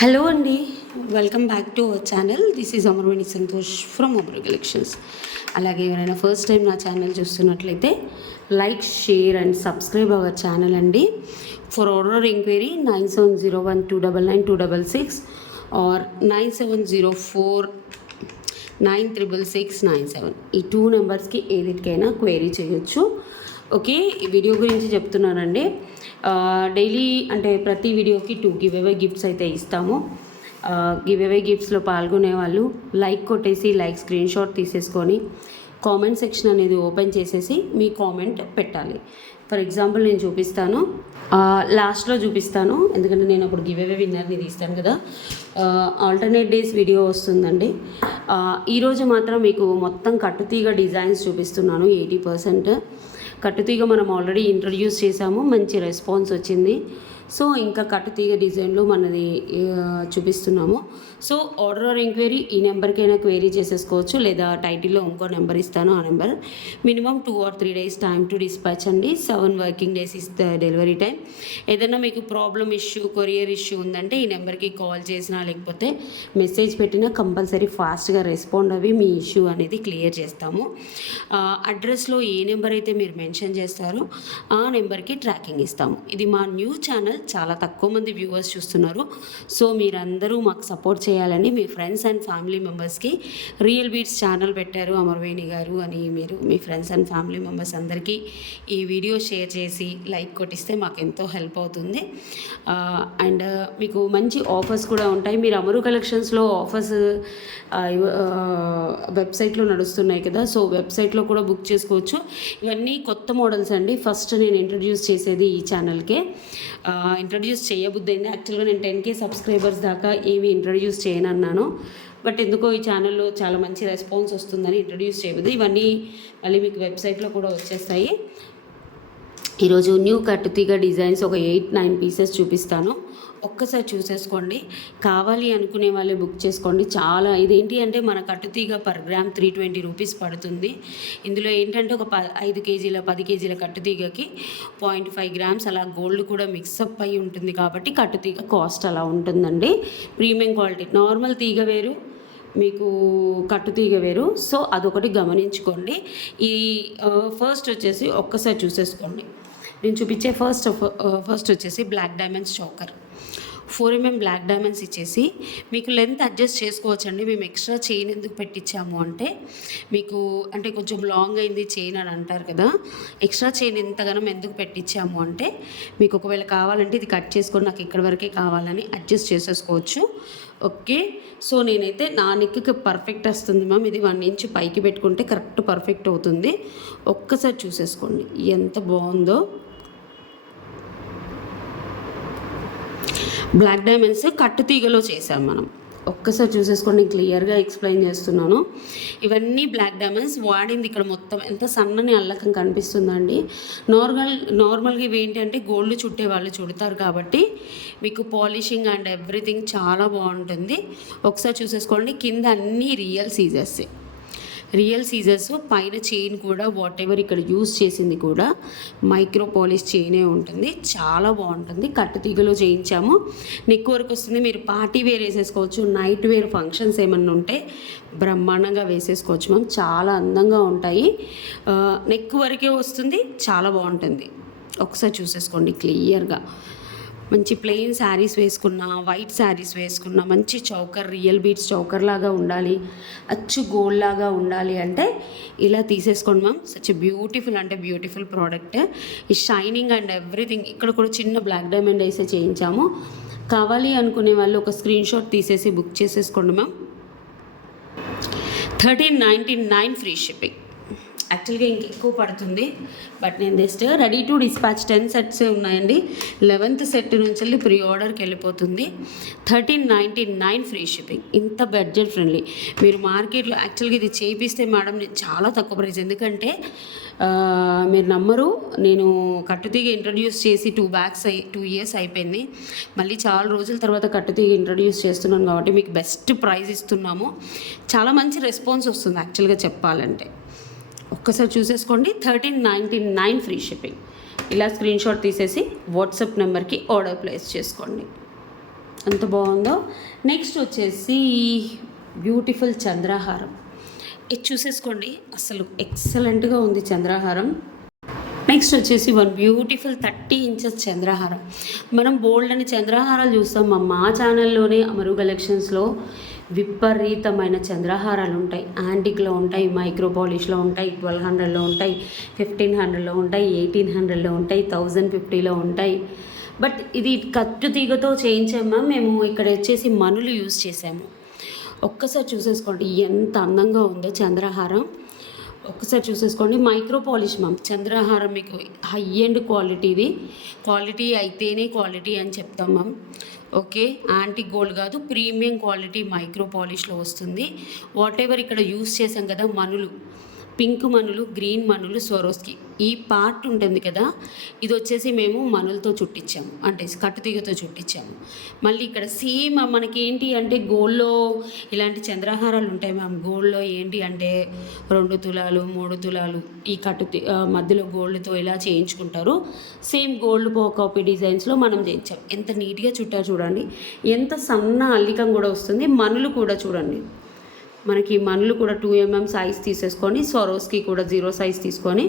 Hello అండి, welcome back to our channel. This is Amarveni Santosh from Amar collections. అలాగే ఎవరైనా first time నా ఛానల్ చూస్తున్నట్లయితే like, share and subscribe our channel అండి. For order enquiry 9701299266 or 9704966697 ఈ 2 నెంబర్స్కి ఏదికైనా క్వైరీ చేయొచ్చు. ఓకే, ఈ వీడియో గురించి చెప్తున్నానండి. డైలీ అంటే ప్రతి వీడియోకి 2 గివ్ అవే గిఫ్ట్స్ అయితే ఇస్తాము. గివ్ అవే గిఫ్ట్స్లో పాల్గొనే వాళ్ళు లైక్ కొట్టేసి లైక్ స్క్రీన్ షాట్ తీసేసుకొని కామెంట్ సెక్షన్ అనేది ఓపెన్ చేసేసి మీ కామెంట్ పెట్టాలి. ఫర్ ఎగ్జాంపుల్ నేను చూపిస్తాను, లాస్ట్లో చూపిస్తాను, ఎందుకంటే నేను అప్పుడు గివ్ అవే విన్నర్ని తీస్తాను కదా. ఆల్టర్నేట్ డేస్ వీడియో వస్తుందండి. ఈరోజు మాత్రం మీకు మొత్తం కట్టుతీగ డిజైన్స్ చూపిస్తున్నాను. 80% కట్టుతీగ మనం ఆల్రెడీ ఇంట్రడ్యూస్ చేసాము, మంచి రెస్పాన్స్ వచ్చింది. సో ఇంకా కట్టుతీగ డిజైన్లో మనది చూపిస్తున్నాము. సో ఆర్డర్ ఆర్ ఎంక్వైరీ ఈ నెంబర్కైనా క్వైరీ చేసేసుకోవచ్చు, లేదా టైటిల్లో ఇంకో నెంబర్ ఇస్తాను, ఆ number. Minimum 2 or 3 days time to dispatch అండి. 7 working days is the delivery time. ఏదైనా మీకు ప్రాబ్లమ్ ఇష్యూ, కొరియర్ ఇష్యూ ఉందంటే ఈ నెంబర్కి కాల్ చేసినా లేకపోతే మెసేజ్ పెట్టినా కంపల్సరీ ఫాస్ట్గా రెస్పాండ్ అవి మీ ఇష్యూ అనేది క్లియర్ చేస్తాము. అడ్రస్లో ఏ నెంబర్ అయితే మీరు మెన్షన్ చేస్తారో ఆ నెంబర్కి ట్రాకింగ్ ఇస్తాము. ఇది మా న్యూ ఛానల్, చాలా తక్కువ మంది వ్యూవర్స్ చూస్తున్నారు. సో మీరందరూ మాకు సపోర్ట్ చేయాలని మీ ఫ్రెండ్స్ అండ్ ఫ్యామిలీ మెంబర్స్కి రియల్ బీట్స్ ఛానల్ పెట్టారు అమర్వేణి గారు అని మీరు మీ ఫ్రెండ్స్ అండ్ ఫ్యామిలీ మెంబర్స్ అందరికీ ఈ వీడియో షేర్ చేసి లైక్ కొట్టిస్తే మాకు ఎంతో హెల్ప్ అవుతుంది. అండ్ మీకు మంచి ఆఫర్స్ కూడా ఉంటాయి. మీరు అమరు కలెక్షన్స్లో ఆఫర్స్ వెబ్సైట్లో నడుస్తున్నాయి కదా, సో వెబ్సైట్లో కూడా బుక్ చేసుకోవచ్చు. ఇవన్నీ కొత్త మోడల్స్ అండి. ఫస్ట్ నేను ఇంట్రడ్యూస్ చేసేది ఈ ఛానల్కే. ఇంట్రడ్యూస్ చేయబుద్దైంది. యాక్చువల్గా నేను 10K సబ్స్క్రైబర్స్ దాకా ఏమి ఇంట్రడ్యూస్ చేయనన్నాను, బట్ ఎందుకో ఈ ఛానల్లో చాలా మంచి రెస్పాన్స్ వస్తుందని ఇంట్రడ్యూస్ చేయబుద్ది. ఇవన్నీ మళ్ళీ మీకు వెబ్సైట్లో కూడా వచ్చేస్తాయి. ఈరోజు న్యూ కట్టుతీగ డిజైన్స్ ఒక 8-9 పీసెస్ చూపిస్తాను. ఒక్కసారి చూసేసుకోండి. కావాలి అనుకునే వాళ్ళే బుక్ చేసుకోండి. చాలా ఇదేంటి అంటే మన కట్టుతీగ పర్ గ్రామ్ 320 రూపీస్ పడుతుంది. ఇందులో ఏంటంటే ఒక 5 కేజీల 10 కేజీల కట్టుతీగకి 0.5 grams అలా గోల్డ్ కూడా మిక్సప్ అయి ఉంటుంది కాబట్టి కట్టుతీగ కాస్ట్ అలా ఉంటుందండి. Premium quality. నార్మల్ తీగ వేరు, మీకు కట్టుతీగ వేరు. సో అదొకటి గమనించుకోండి. ఈ ఫస్ట్ వచ్చేసి ఒక్కసారి చూసేసుకోండి. నేను చూపించే ఫస్ట్ వచ్చేసి black diamonds choker. 4mm black diamonds ఇచ్చేసి మీకు లెంత్ అడ్జస్ట్ చేసుకోవచ్చండి. మేము ఎక్స్ట్రా చైన్ ఎందుకు పెట్టించాము అంటే, మీకు అంటే కొంచెం లాంగ్ అయింది చైన్ అని అంటారు కదా, ఎక్స్ట్రా చైన్ ఎంతగానం ఎందుకు పెట్టించాము అంటే, మీకు ఒకవేళ కావాలంటే ఇది కట్ చేసుకొని నాకు ఇక్కడ వరకే కావాలని అడ్జస్ట్ చేసేసుకోవచ్చు. ఓకే, సో నేనైతే నా నెక్కి పర్ఫెక్ట్ వస్తుంది మ్యామ్. ఇది 1 inch పైకి పెట్టుకుంటే కరెక్ట్ పర్ఫెక్ట్ అవుతుంది. ఒక్కసారి చూసేసుకోండి ఎంత బాగుందో. బ్లాక్ డైమండ్స్ కట్టుతీగలో చేసాం మనం. ఒక్కసారి చూసేసుకోండి, క్లియర్గా ఎక్స్ప్లెయిన్ చేస్తున్నాను. ఇవన్నీ బ్లాక్ డైమండ్స్ వాడింది. ఇక్కడ మొత్తం ఎంత సన్నని అల్లకం కనిపిస్తుందండి. నార్మల్గా ఇవి ఏంటంటే గోల్డ్ చుట్టే వాళ్ళు చుడతారు కాబట్టి మీకు పాలిషింగ్ అండ్ ఎవ్రీథింగ్ చాలా బాగుంటుంది. ఒకసారి చూసేసుకోండి. కింద అన్నీ రియల్ సీజర్స్, పైన చైన్ కూడా వాట్ ఎవర్ ఇక్కడ యూజ్ చేసింది కూడా మైక్రో పాలిష్ చైనే ఉంటుంది. చాలా బాగుంటుంది. కట్టుతీగలో చేయించాము. నెక్ వరకు వస్తుంది. మీరు పార్టీ వేర్ వేసేసుకోవచ్చు, నైట్ వేర్ ఫంక్షన్స్ ఏమన్నా ఉంటే బ్రహ్మాండంగా వేసేసుకోవచ్చు మ్యామ్. చాలా అందంగా ఉంటాయి. నెక్ వరకే వస్తుంది, చాలా బాగుంటుంది. ఒకసారి చూసేసుకోండి క్లియర్గా. మంచి ప్లెయిన్ శారీస్ వేసుకున్నా, వైట్ శారీస్ వేసుకున్నా, మంచి చౌకర్, రియల్ బీట్స్ చౌకర్ లాగా ఉండాలి, అచ్చు గోల్డ్ లాగా ఉండాలి అంటే ఇలా తీసేసుకోండి మ్యామ్. సచ్ బ్యూటిఫుల్ అంటే బ్యూటిఫుల్ ప్రోడక్ట్. ఈ షైనింగ్ అండ్ ఎవ్రీథింగ్. ఇక్కడ కూడా చిన్న బ్లాక్ డైమండ్ వేసే చేయించాము. కావాలి అనుకునే వాళ్ళు ఒక స్క్రీన్ షాట్ తీసేసి బుక్ చేసేసుకోండి మ్యామ్. 1399 free shipping. యాక్చువల్గా ఇంకెక్కువ పడుతుంది, బట్ నేను just ready to dispatch 10 sets ఉన్నాయండి. 11th set నుంచి వెళ్ళి ప్రీ ఆర్డర్కి వెళ్ళిపోతుంది. 1399 ఫ్రీ షిప్పింగ్. ఇంత బడ్జెట్ ఫ్రెండ్లీ. మీరు మార్కెట్లో యాక్చువల్గా ఇది చేపిస్తే మేడం నేను చాలా తక్కువ ప్రైస్, ఎందుకంటే మీరు నమ్మరు, నేను కట్టుతీగ ఇంట్రడ్యూస్ చేసి 2 years అయిపోయింది. మళ్ళీ చాలా రోజుల తర్వాత కట్టుతీగ ఇంట్రడ్యూస్ చేస్తున్నాను కాబట్టి మీకు బెస్ట్ ప్రైస్ ఇస్తున్నాము. చాలా మంచి రెస్పాన్స్ వస్తుంది యాక్చువల్గా చెప్పాలంటే. ఒక్కసారి చూసేసుకోండి. 1399 ఫ్రీ షిప్పింగ్. ఇలా స్క్రీన్ షాట్ తీసేసి వాట్సాప్ నెంబర్కి ఆర్డర్ ప్లేస్ చేసుకోండి. ఎంత బాగుందో. నెక్స్ట్ వచ్చేసి బ్యూటిఫుల్ చంద్రహారం. ఇది చూసేసుకోండి, అసలు ఎక్సలెంట్గా ఉంది చంద్రహారం. నెక్స్ట్ వచ్చేసి వన్ బ్యూటిఫుల్ 30 ఇంచెస్ చంద్రహారం. మనం బోల్డ్ అని చంద్రహారాలు చూస్తాం. మా ఛానల్లోనే అమరు కలెక్షన్స్లో విపరీతమైన చంద్రహారాలు ఉంటాయి. యాంటిక్లో ఉంటాయి, మైక్రో పాలిష్లో ఉంటాయి, 1200లో ఉంటాయి, 1500లో ఉంటాయి, 1800లో ఉంటాయి, 1050లో ఉంటాయి. బట్ ఇది కట్టు తీగతో చేయించామా మేము. ఇక్కడ వచ్చేసి మనులు యూజ్ చేసాము. ఒక్కసారి చూసేసుకోండి ఎంత అందంగా ఉందో చంద్రహారం. ఒక్కసారి చూసేసుకోండి. మైక్రో పాలిష్ మ్యామ్ చంద్రహారం మీకు హై ఎండ్ క్వాలిటీది. క్వాలిటీ అయితేనే క్వాలిటీ అని చెప్తాం మ్యామ్. ఓకే, యాంటిక్ గోల్డ్ కాదు, ప్రీమియం క్వాలిటీ మైక్రో పాలిష్లో వస్తుంది. వాట్ ఎవర్ ఇక్కడ యూస్ చేసాం కదా మనులు, పింక్ మనులు, గ్రీన్ మనులు, స్వరోస్కి ఈ పార్ట్ ఉంటుంది కదా, ఇది వచ్చేసి మేము మనులతో చుట్టించాము, అంటే కట్టుతీగతో చుట్టించాము. మళ్ళీ ఇక్కడ సేమ్ మనకి ఏంటి అంటే గోల్డ్లో ఇలాంటి చంద్రహారాలు ఉంటాయి మ్యామ్. గోల్డ్లో ఏంటి అంటే 2 తులాలు 3 తులాలు ఈ మధ్యలో గోల్డ్తో ఇలా చేయించుకుంటారు. సేమ్ గోల్డ్ కాపీ డిజైన్స్లో మనం చేయించాం. ఎంత నీట్గా చుట్టారు చూడండి. ఎంత సన్న అల్లికం కూడా వస్తుంది. మనులు కూడా చూడండి, మనకి మనులు కూడా 2 mm సైజ్ తీసేసుకొని, స్వరోస్కి కూడా 0 సైజ్ తీసుకొని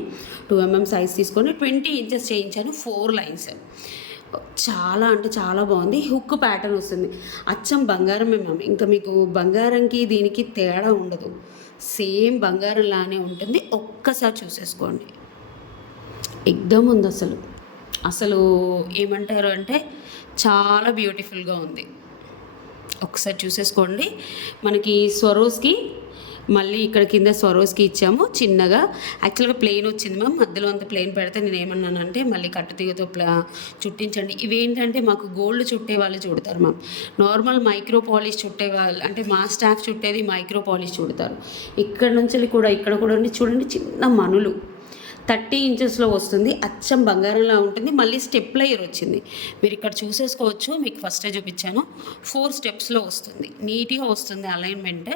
2 mm సైజ్ తీసుకొని 20 ఇంచెస్ చేయించాను. 4 లైన్స్. చాలా అంటే చాలా బాగుంది. హుక్ ప్యాటర్న్ వస్తుంది. అచ్చం బంగారమే మ్యామ్. ఇంకా మీకు బంగారంకి దీనికి తేడా ఉండదు, సేమ్ బంగారం లానే ఉంటుంది. ఒక్కసారి చూసేసుకోండి, ఎగ్దమ్ ఉంది. అసలు ఏమంటారు అంటే చాలా బ్యూటిఫుల్గా ఉంది. ఒకసారి చూసేసుకోండి. మనకి స్వరోస్కి మళ్ళీ ఇక్కడ కింద స్వరోస్కి ఇచ్చాము చిన్నగా. యాక్చువల్గా ప్లెయిన్ వచ్చింది మ్యామ్, మధ్యలో అంత ప్లెయిన్ పెడితే నేను ఏమన్నానంటే మళ్ళీ కట్టుతీగతో చుట్టించండి. ఇవేంటంటే మాకు గోల్డ్ చుట్టే వాళ్ళు చుడతారు మ్యామ్. నార్మల్ మైక్రో పాలిష్ చుట్టే వాళ్ళు అంటే మా స్టాఫ్ చుట్టేది మైక్రో పాలిష్ చుడతారు. ఇక్కడ నుంచి కూడా ఇక్కడ కూడా చూడండి, చిన్న మనులు 30 ఇంచెస్లో వస్తుంది. అచ్చం బంగారంలా ఉంటుంది. మళ్ళీ స్టెప్ లేయర్ వచ్చింది. మీరు ఇక్కడ చూసేసుకోవచ్చు, మీకు ఫస్టే చూపించాను. 4 స్టెప్స్లో వస్తుంది. నీట్గా వస్తుంది అలైన్మెంట్.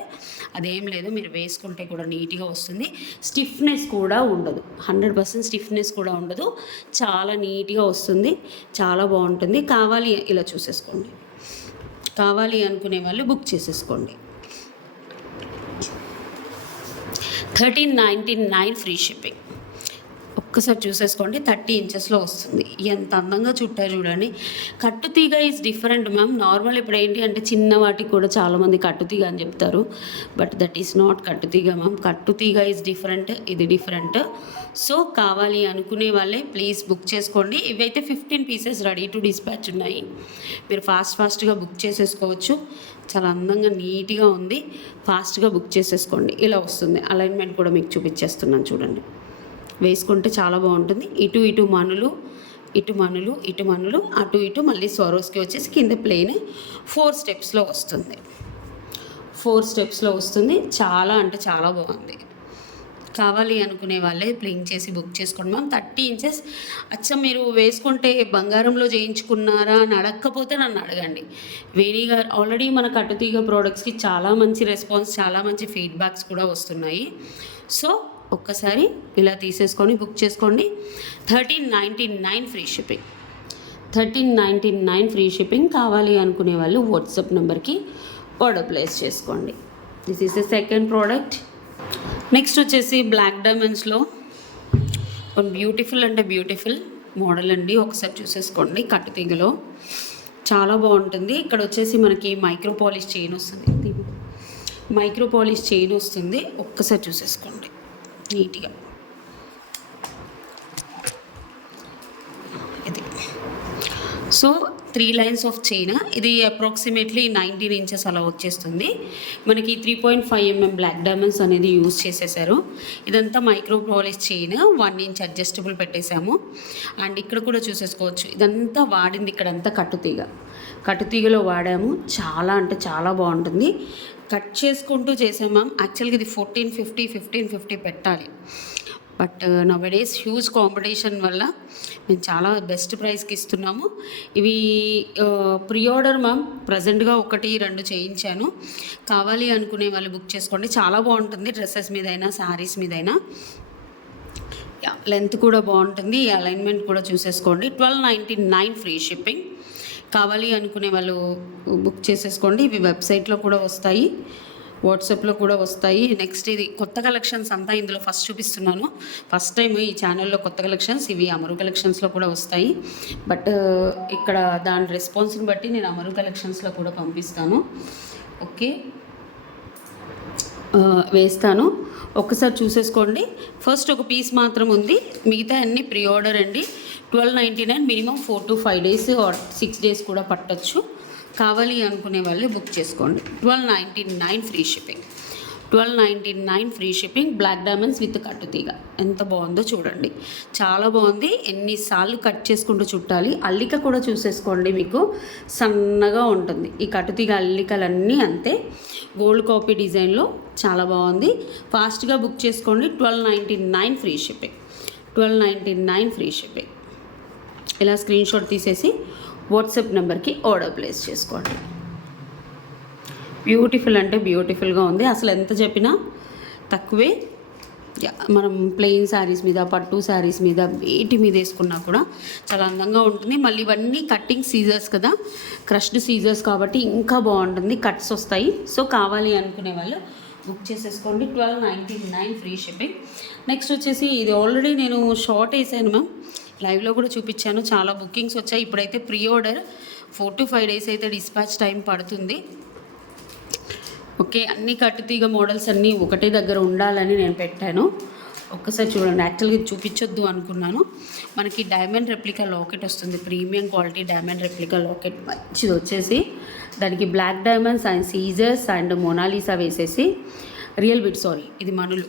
అదేం లేదు, మీరు వేసుకుంటే కూడా నీట్గా వస్తుంది. స్టిఫ్నెస్ కూడా ఉండదు, 100% స్టిఫ్నెస్ కూడా ఉండదు. చాలా నీట్గా వస్తుంది, చాలా బాగుంటుంది. కావాలి ఇలా చూసేసుకోండి. కావాలి అనుకునే వాళ్ళు బుక్ చేసేసుకోండి. 1399 ఫ్రీ షిప్పింగ్. ఒక్కసారి చూసేసుకోండి, 30 ఇంచెస్లో వస్తుంది. ఎంత అందంగా చుట్టారు చూడండి. కట్టుతీగ ఈజ్ డిఫరెంట్ మ్యామ్. నార్మల్ ఇప్పుడు ఏంటి అంటే చిన్న వాటికి కూడా చాలామంది కట్టుతీగ అని చెప్తారు, బట్ దట్ ఈస్ నాట్ కట్టుతీగ మ్యామ్. కట్టుతీగ ఈజ్ డిఫరెంట్, ఇది డిఫరెంట్. సో కావాలి అనుకునే వాళ్ళే ప్లీజ్ బుక్ చేసుకోండి. ఇవైతే 15 పీసెస్ రెడీ టు డిస్పాచ్ ఉన్నాయి. మీరు ఫాస్ట్గా బుక్ చేసేసుకోవచ్చు. చాలా అందంగా నీట్గా ఉంది. ఫాస్ట్గా బుక్ చేసేసుకోండి. ఇలా వస్తుంది. అలైన్మెంట్ కూడా మీకు చూపించేస్తున్నాను చూడండి. వేసుకుంటే చాలా బాగుంటుంది. ఇటు మనులు, ఇటు మనులు, ఇటు మనులు, అటు మళ్ళీ స్వరోస్కి వచ్చేసి కింద ప్లెయిన్ 4 స్టెప్స్లో వస్తుంది. 4 స్టెప్స్లో వస్తుంది. చాలా అంటే చాలా బాగుంది. కావాలి అనుకునే వాళ్ళే ప్లింక్ చేసి బుక్ చేసుకోండి మ్యామ్. 30 ఇంచెస్ అచ్చం మీరు వేసుకుంటే బంగారంలో చేయించుకున్నారా అని అడగకపోతే నన్ను అడగండి. వేణి గారు ఆల్రెడీ మన కట్టుతీగ ప్రోడక్ట్స్కి చాలా మంచి రెస్పాన్స్, చాలా మంచి ఫీడ్బ్యాక్స్ కూడా వస్తున్నాయి. సో ఒక్కసారి ఇలా తీసేసుకొని బుక్ చేసుకోండి. 1399 ఫ్రీ షిప్పింగ్. 1399 free shipping. కావాలి అనుకునే వాళ్ళు వాట్సాప్ నెంబర్కి ఆర్డర్ ప్లేస్ చేసుకోండి. This is the second product. Next వచ్చేసి బ్లాక్ డైమండ్స్లో బ్యూటిఫుల్ అంటే బ్యూటిఫుల్ మోడల్ అండి. ఒకసారి చూసేసుకోండి. కట్టుతీగలో చాలా బాగుంటుంది. ఇక్కడ వచ్చేసి మనకి మైక్రో పాలిష్ చైన్ వస్తుంది. మైక్రో పాలిష్ చైన్ వస్తుంది. ఒక్కసారి చూసేసుకోండి నీట్గా. ఇది సో 3 లైన్స్ ఆఫ్ చైన్. ఇది అప్రాక్సిమేట్లీ 19 ఇంచెస్ అలా వచ్చేస్తుంది. మనకి 3.5 mm బ్లాక్ డైమండ్స్ అనేది యూజ్ చేసేసారు. ఇదంతా micro polish chain. 1 inch adjustable పెట్టేశాము. అండ్ ఇక్కడ కూడా చూసేసుకోవచ్చు, ఇదంతా వాడింది ఇక్కడంతా కట్టుతీగలో వాడాము. చాలా అంటే చాలా బాగుంటుంది. కట్ చేసుకుంటూ చేసాం మ్యామ్. యాక్చువల్గా ఇది 1450 పెట్టాలి, బట్ నౌడేస్ హ్యూజ్ కాంపిటీషన్ వల్ల మేము చాలా బెస్ట్ ప్రైస్కి ఇస్తున్నాము. ఇవి ప్రీ ఆర్డర్ మ్యామ్. ప్రజెంట్గా 1-2 చేయించాను. కావాలి అనుకునే వాళ్ళు బుక్ చేసుకోండి. చాలా బాగుంటుంది, డ్రెస్సెస్ మీదైనా శారీస్ మీదైనా. లెంత్ కూడా బాగుంటుంది. ఈ అలైన్మెంట్ కూడా చూసేసుకోండి. 1299 ఫ్రీ షిప్పింగ్. కావాలి అనుకునే వాళ్ళు బుక్ చేసేసుకోండి. ఇవి వెబ్సైట్లో కూడా వస్తాయి, వాట్సాప్లో కూడా వస్తాయి. నెక్స్ట్ ఇది కొత్త కలెక్షన్స్ అంతా ఇందులో ఫస్ట్ చూపిస్తున్నాను. ఫస్ట్ టైం ఈ ఛానల్లో కొత్త కలెక్షన్స్ ఇవి అమరు కలెక్షన్స్లో కూడా వస్తాయి. బట్ ఇక్కడ దాని రెస్పాన్స్ని బట్టి నేను అమరు కలెక్షన్స్లో కూడా పంపిస్తాను. ఓకే, వేస్తాను, ఒక్కసారి చూసేసుకోండి. ఫస్ట్ ఒక పీస్ మాత్రం ఉంది, మిగతా అన్నీ ప్రీ ఆర్డర్ అండి. 1299, minimum 4 to 5 days or 6 days కూడా పట్టొచ్చు. కావాలి అనుకునే వాళ్ళు బుక్ చేసుకోండి. 1299 free shipping, 1299 free shipping. Black diamonds with కట్టుతీగ ఎంత బాగుందో చూడండి, చాలా బాగుంది. ఎన్నిసార్లు కట్ చేసుకుంటూ చుట్టాలి. అల్లిక కూడా చూసేసుకోండి, మీకు సన్నగా ఉంటుంది. ఈ కట్టుతీగ అల్లికలన్నీ అంతే, గోల్డ్ కాపీ డిజైన్లో చాలా బాగుంది. ఫాస్ట్గా బుక్ చేసుకోండి. 1299 ఫ్రీ షిప్పింగ్, 1299 ఫ్రీ షిప్పింగ్. ఇలా స్క్రీన్ షాట్ తీసేసి వాట్సాప్ నెంబర్కి ఆర్డర్ ప్లేస్ చేసుకోండి. బ్యూటిఫుల్ అంటే బ్యూటిఫుల్గా ఉంది, అసలు ఎంత చెప్పినా తక్కువే. మనం ప్లెయిన్ శారీస్ మీద, పట్టు శారీస్ మీద, వేటి మీద వేసుకున్నా కూడా చాలా అందంగా ఉంటుంది. మళ్ళీ ఇవన్నీ కట్టింగ్ సీజర్స్ కదా, క్రష్డ్ సీజర్స్ కాబట్టి ఇంకా బాగుంటుంది, కట్స్ వస్తాయి. సో కావాలి అనుకునే వాళ్ళు బుక్ చేసేసుకోండి. 1299 ఫ్రీ షిప్పింగ్. నెక్స్ట్ వచ్చేసి ఇది ఆల్రెడీ నేను షార్ట్ వేసాను మ్యామ్, లైవ్లో కూడా చూపించాను, చాలా బుకింగ్స్ వచ్చాయి. ఇప్పుడైతే ప్రీ ఆర్డర్ 4 to 5 days అయితే డిస్పాచ్ టైం పడుతుంది. ఓకే, అన్ని కట్టుతీగ మోడల్స్ అన్నీ ఒకటే దగ్గర ఉండాలని నేను పెట్టాను. ఒక్కసారి చూడండి, యాక్చువల్గా చూపించొద్దు అనుకున్నాను. మనకి డైమండ్ రెప్లికా లాకెట్ వస్తుంది, premium quality diamond replica locket మంచిది వచ్చేసి. దానికి బ్లాక్ డైమండ్స్ అండ్ సీజర్స్ అండ్ మొనాలిసా వేసేసి, రియల్ బిట్ సారీ ఇది మనులు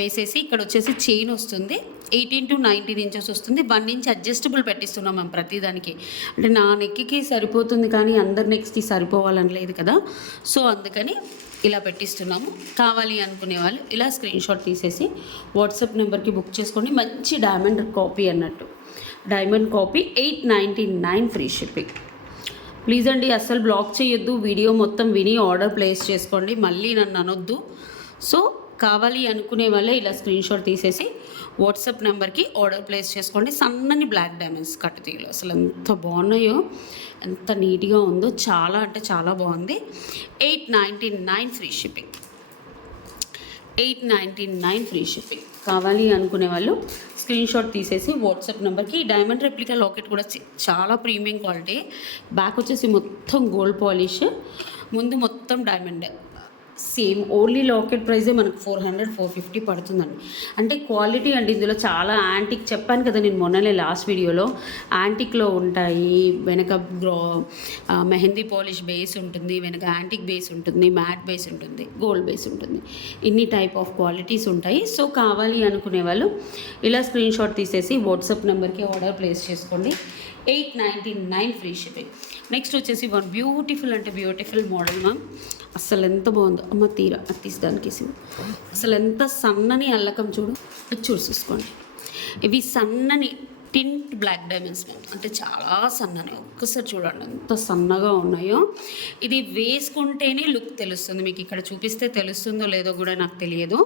వేసేసి, ఇక్కడ వచ్చేసి చైన్ వస్తుంది. 18 to 19 inches వస్తుంది. 1 inch అడ్జస్టబుల్ పెట్టిస్తున్నాం మేము ప్రతిదానికి. అంటే నా నెక్కి సరిపోతుంది కానీ అందరి నెక్స్కి సరిపోవాలని లేదు కదా, సో అందుకని ఇలా పెట్టిస్తున్నాము. కావాలి అనుకునే వాళ్ళు ఇలా స్క్రీన్ షాట్ తీసేసి వాట్సాప్ నెంబర్కి బుక్ చేసుకోండి. మంచి డైమండ్ కాపీ అన్నట్టు, diamond copy. 899 free shipping. Please అండి అస్సలు బ్లాక్ చేయొద్దు, వీడియో మొత్తం విని ఆర్డర్ ప్లేస్ చేసుకోండి, మళ్ళీ నన్ను అనొద్దు. సో కావాలి అనుకునే వాళ్ళే ఇలా స్క్రీన్ షాట్ తీసేసి వాట్సాప్ నెంబర్కి ఆర్డర్ ప్లేస్ చేసుకోండి. సన్నని బ్లాక్ డైమండ్స్ కట్టుతీగలు అసలు ఎంత బాగున్నాయో, ఎంత నీట్గా ఉందో, చాలా అంటే చాలా బాగుంది. 899 ఫ్రీ షిప్పింగ్, 899 ఫ్రీ షిప్పింగ్. కావాలి అనుకునే వాళ్ళు స్క్రీన్ షాట్ తీసేసి వాట్సాప్ నెంబర్కి. డైమండ్ రెప్లికా లాకెట్ కూడా చాలా ప్రీమియం క్వాలిటీ. బ్యాక్ వచ్చేసి మొత్తం గోల్డ్ పాలిష్, ముందు మొత్తం డైమండ్. సేమ్ ఓన్లీ లాకెట్ ప్రైజే మనకు 400-450 పడుతుందండి. అంటే క్వాలిటీ అండి ఇందులో చాలా యాంటిక్, చెప్పాను కదా నేను మొన్ననే లాస్ట్ వీడియోలో, యాంటిక్లో ఉంటాయి. వెనక మెహందీ పాలిష్ బేస్ ఉంటుంది, వెనక యాంటిక్ బేస్ ఉంటుంది, మ్యాట్ బేస్ ఉంటుంది, గోల్డ్ బేస్ ఉంటుంది, ఇన్ని టైప్ ఆఫ్ క్వాలిటీస్ ఉంటాయి. సో కావాలి అనుకునే వాళ్ళు ఇలా స్క్రీన్ షాట్ తీసేసి వాట్సాప్ నెంబర్కి ఆర్డర్ ప్లేస్ చేసుకోండి. 899 ఫ్రీ షిప్పింగ్. నెక్స్ట్ వచ్చేసి వన్ బ్యూటిఫుల్ అంటే బ్యూటిఫుల్ మోడల్ మ్యామ్, అసలు ఎంత బాగుందో అమ్మ, తీరా తీసడానికి అసలు ఎంత సన్నని అల్లకం చూసుకోండి. ఇవి సన్నని టింట్ బ్లాక్ డైమండ్స్ మ్యామ్, అంటే చాలా సన్నని, ఒక్కసారి చూడండి ఎంత సన్నగా ఉన్నాయో. ఇది వేసుకుంటేనే లుక్ తెలుస్తుంది మీకు, ఇక్కడ చూపిస్తే తెలుస్తుందో లేదో కూడా నాకు తెలియదు.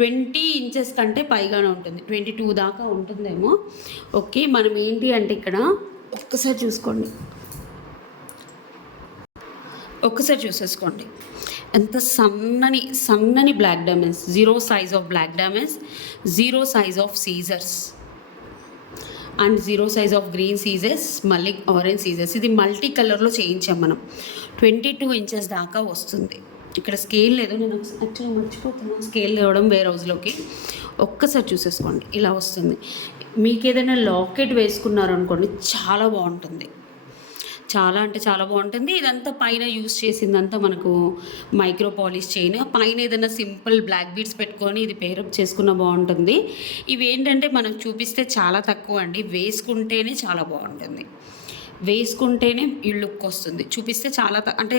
20 inches కంటే పైగానే ఉంటుంది, 22 దాకా ఉంటుందేమో. ఓకే, మనం ఏంటి అంటే ఇక్కడ ఒక్కసారి చూసేసుకోండి ఎంత సన్నని black diamonds. 0 size of black diamonds, 0 size of సీజర్స్ అండ్ 0 size ఆఫ్ గ్రీన్ సీజర్స్, మళ్ళీ ఆరెంజ్ సీజర్స్. ఇది మల్టీ కలర్లో చేయించాం మనం. 22 inches దాకా వస్తుంది. ఇక్కడ స్కేల్ లేదు, నేను యాక్చువల్లీ మర్చిపోతున్నాను స్కేల్ తేవడం వేరే రోజులోకి. ఒక్కసారి చూసేసుకోండి, ఇలా వస్తుంది. మీకు ఏదైనా లాకెట్ వేసుకున్నారనుకోండి చాలా బాగుంటుంది, చాలా అంటే చాలా బాగుంటుంది. ఇదంతా పైన యూస్ చేసిందంతా మనకు మైక్రో పాలిష్ చైన్, పైన ఏదైనా సింపుల్ బ్లాక్ బీడ్స్ పెట్టుకొని ఇది పేరప్ చేసుకున్న బాగుంటుంది. ఇవి ఏంటంటే మనకు చూపిస్తే చాలా తక్కువ అండి, వేసుకుంటేనే చాలా బాగుంటుంది, వేసుకుంటేనే ఈ లుక్ వస్తుంది. చూపిస్తే చాలా అంటే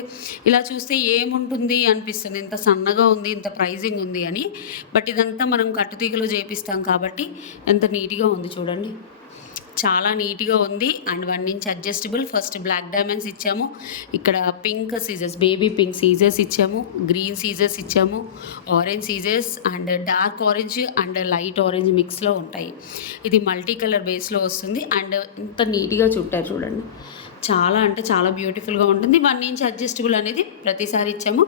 ఇలా చూస్తే ఏముంటుంది అనిపిస్తుంది, ఇంత సన్నగా ఉంది, ఇంత ప్రైజింగ్ ఉంది అని. బట్ ఇదంతా మనం కట్టుతీగలో చేపిస్తాం కాబట్టి ఎంత నీట్గా ఉంది చూడండి, చాలా నీట్గా ఉంది. And 1 inch adjustable. First black diamonds ఇచ్చాము, ఇక్కడ pink seizers, baby pink seizers ఇచ్చాము, గ్రీన్ సీజర్స్ ఇచ్చాము, orange seizers and dark orange and light orange మిక్స్లో ఉంటాయి. ఇది మల్టీ కలర్ బేస్లో వస్తుంది. అండ్ ఎంత నీట్గా చుట్టారు చూడండి, చాలా అంటే చాలా బ్యూటిఫుల్గా ఉంటుంది. 1 ఇంచ్ అడ్జస్టబుల్ అనేది ప్రతిసారి ఇచ్చాము.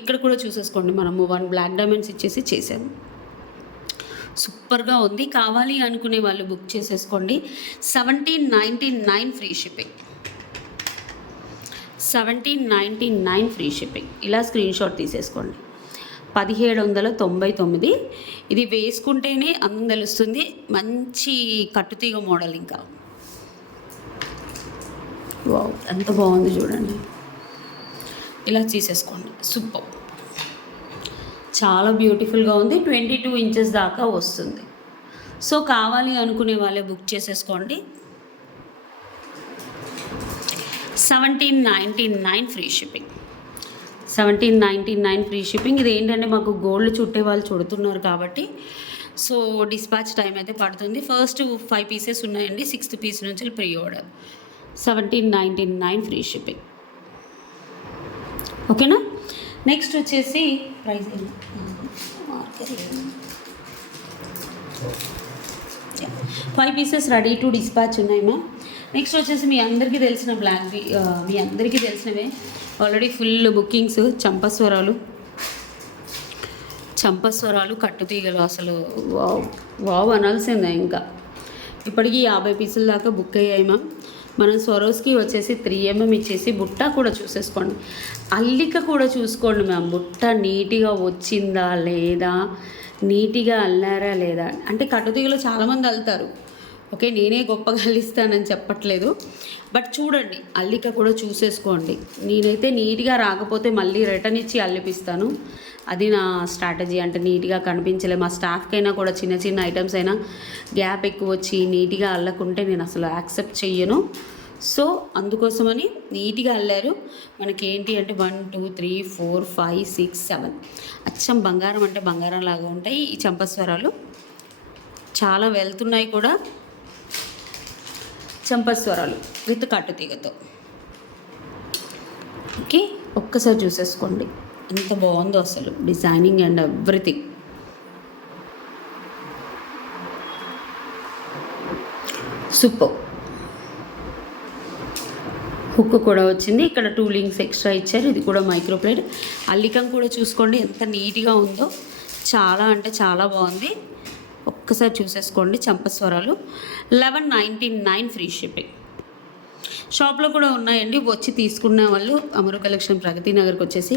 ఇక్కడ కూడా చూసేసుకోండి, మనము 1 బ్లాక్ డైమండ్స్ ఇచ్చేసి చేసాము. సూపర్గా ఉంది. కావాలి అనుకునే వాళ్ళు బుక్ చేసేసుకోండి. 1799 ఫ్రీ షిప్పింగ్. 1799 free shipping. ఇలా స్క్రీన్ షాట్ తీసేసుకోండి. 1799. ఇది వేసుకుంటేనే అందం తెలుస్తుంది. మంచి కట్టుతీగ మోడల్. ఇంకా వావ్, ఎంత బాగుంది చూడండి. ఇలా తీసేసుకోండి. సూపర్, చాలా బ్యూటిఫుల్గా ఉంది. 22 ఇంచెస్ దాకా వస్తుంది. సో కావాలి అనుకునే వాళ్ళే బుక్ చేసేసుకోండి. 1799 ఫ్రీ షిప్పింగ్. 1799 free shipping. ఇది ఏంటంటే మాకు గోల్డ్ చుట్టే వాళ్ళు చుడుతున్నారు కాబట్టి సో డిస్పాచ్ టైం అయితే పడుతుంది. ఫస్ట్ 5 పీసెస్ ఉన్నాయండి. 6th పీస్ నుంచి ప్రీ ఆర్డర్. 1799 free shipping. ఓకేనా. నెక్స్ట్ వచ్చేసి price 5 pieces ready to dispatch ఉన్నాయి మ్యామ్. నెక్స్ట్ వచ్చేసి మీ అందరికీ తెలిసిన మీ అందరికీ తెలిసినవే ఆల్రెడీ ఫుల్ బుకింగ్స్. చంపస్వరాలు కట్టుతీగలు. అసలు వావ్ వావ్ అనాల్సిందే. ఇంకా ఇప్పటికీ 50 పీసుల దాకా బుక్ అయ్యాయి మ్యామ్. మనం స్వరోస్కి వచ్చేసి 3mm ఇచ్చేసి బుట్ట కూడా చూసేసుకోండి. అల్లిక కూడా చూసుకోండి మ్యామ్. బుట్ట నీట్గా వచ్చిందా లేదా, నీట్గా అల్లారా లేదా. అంటే కట్టుతీగలో చాలామంది అల్లుతారు. ఓకే, నేనే గొప్పగా అల్లిస్తానని చెప్పట్లేదు, బట్ చూడండి అల్లిక కూడా చూసేసుకోండి. నేనైతే నీట్గా రాకపోతే మళ్ళీ రిటర్న్ ఇచ్చి అల్లిపిస్తాను. అది నా స్ట్రాటజీ. అంటే నీట్గా కనిపించలే మా స్టాఫ్కైనా కూడా చిన్న చిన్న ఐటమ్స్ అయినా గ్యాప్ ఎక్కువ వచ్చి నీట్గా అల్లకుంటే నేను అసలు యాక్సెప్ట్ చెయ్యను. సో అందుకోసమని నీట్గా అల్లారు. మనకి ఏంటి అంటే 1 2 3 4 5 6 7 అచ్చం బంగారం అంటే బంగారం లాగా ఉంటాయి ఈ చంపస్వరాలు. చాలా వెళ్తున్నాయి కూడా చంపస్వరాలు విత్ కట్టుతీగతో. ఓకే, ఒక్కసారి చూసేసుకోండి ఎంత బాగుందో అసలు designing and everything. Super. Hook కూడా వచ్చింది. ఇక్కడ 2 లింక్స్ ఎక్స్ట్రా ఇచ్చారు. ఇది కూడా మైక్రోప్లేట్. అల్లికం కూడా చూసుకోండి ఎంత నీట్గా ఉందో. చాలా అంటే చాలా బాగుంది. ఒక్కసారి చూసేసుకోండి చంపస్వరాలు. 1199 ఫ్రీ షిప్పింగ్. షాప్లో కూడా ఉన్నాయండి. వచ్చి తీసుకునే వాళ్ళు అమరు కలెక్షన్ ప్రగతి నగర్కి వచ్చేసి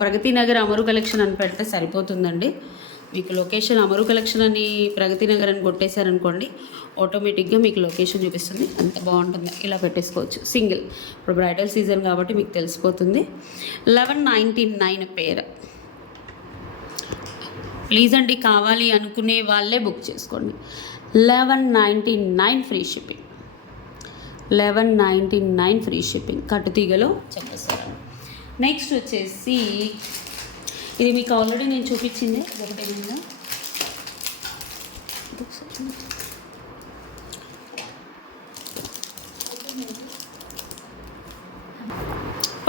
ప్రగతి నగర్ అమరు కలెక్షన్ అని పెడితే సరిపోతుందండి. మీకు లొకేషన్ అమరు కలెక్షన్ అని ప్రగతి నగర్ అని కొట్టేశారనుకోండి ఆటోమేటిక్గా మీకు లొకేషన్ చూపిస్తుంది. అంత బాగుంటుంది. ఇలా పెట్టేసుకోవచ్చు సింగిల్. ఇప్పుడు బ్రైడల్ సీజన్ కాబట్టి మీకు తెలిసిపోతుంది. 1199 పేర్. ప్లీజ్ అండి, కావాలి అనుకునే వాళ్ళే బుక్ చేసుకోండి. 1199 ఫ్రీ షిప్పింగ్. 1199 free shipping. కట్టుతీగలో చెప్పేస్తాను. నెక్స్ట్ వచ్చేసి ఇది మీకు ఆల్రెడీ నేను చూపించింది ఒకటేమైనా.